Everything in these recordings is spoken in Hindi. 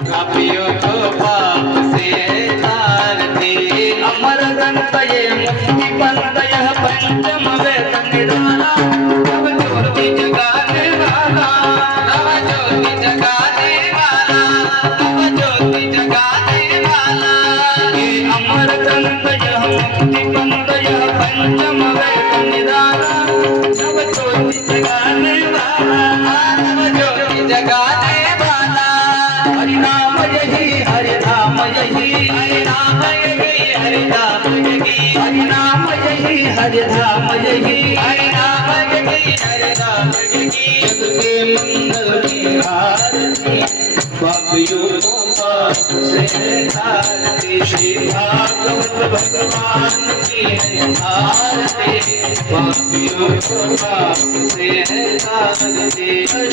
पापियों को पाप से तारते अमर ग्रंथ ये मुक्ति पंथ यह पंचम वेद निराला नव ज्योति जगाने वाला नव ज्योति जगाने वाला नव ज्योति जगाने वाला ये अमर ग्रंथ यह मुक्ति पंथ यह पंचम वेद निराला नव ज्योति जगाने वाला नव ज्योति जगाने वाला हरिनाम यही हरिनाम यही हरिनाम यही हरिनाम यही हरिनाम यही हरिनाम यही हरिनाम यही हरिनाम यही जग के मंगल की आरती पापियों को पाप से तारती श्री भागवत भगवान की आरती पापियों को पाप से तारती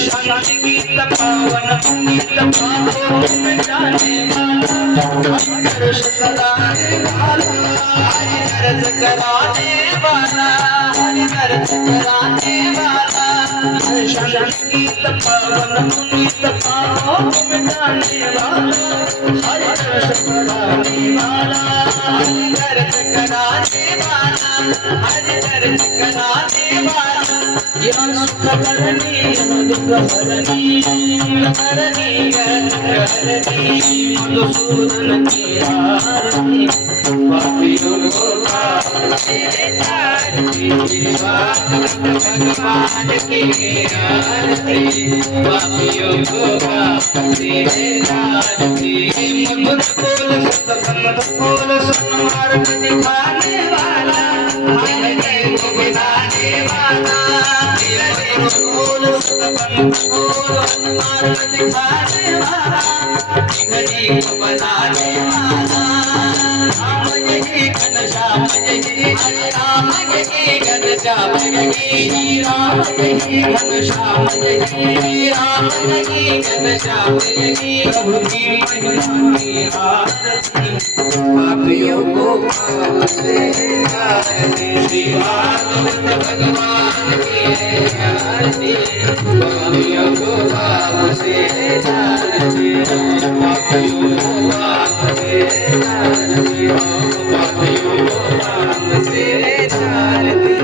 शांति की पावन गीत पापों में जाने वाला हरिदर्श कराने वाला हरिदर्श कराने वाला हरिदर्श कराने वाला शांति की पावन गीत पापों में जाने वाला हरिदर्श कराने वाला हरिदर्श कराने वाला हरिदर्श कराने वाला यह सुख करनी यह दुख हरनी हरनी हरनी मधुसूदन की आरती पापियों को पाप से तारती भगवान की आरती पापियों को पाप से तारती मधुर बोल सतसंग बोल सन्मार्ग दिखाने वाला हरि को बिगाने वाला बोल सतसंग बोल सन्मार्ग दिखाने वाला हरि को बनाने वाला राम यही घनश्याम यही हरे राम यही घनश्याम यही राम यही घनश्याम यही राम यही घनश्याम यही प्रभु की महिमा की आरती पापियों को पाप से तारती श्री भागवत भगवान की आरती पापियों को पाप से तारती पापियों को पाप से तारती पापियों को पाप से तारती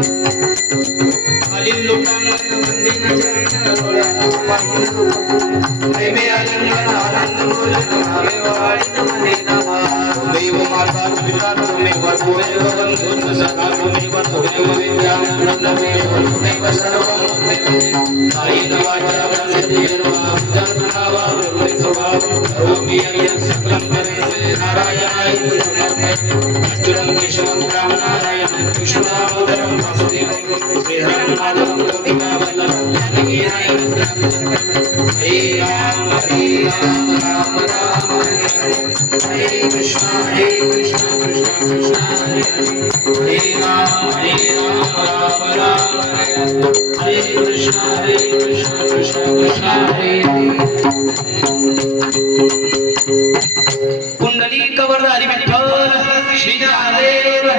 में आनंद मूल हमें वाणी नमः नमः देव माता पिता तुम्हें वर्गों में बंधु सखा तुम्हें वर्गों में विद्याम नमः तुम्हें सर्वं तुम्हें आई नवाचा प्रसिद्धिर्वा जन्मनावा तुम्हें स्वभाव रोमी अयं सकलं करे नारायणाय नमः अच्युतं केशवं राम नारायण कृष्णदामोदरं वासुदेवं श्रीहरं माधवं गोपिका वल्लभं जानकी हरे राम राम राम हरे हरे हरे कृष्ण कृष्ण कृष्ण हरे हरे हरे राम राम हरे हरे कृष्ण कृष्ण कृष्ण हरे हरे कुंडली कवर हरि विठ्ठल श्री ज्ञानदेव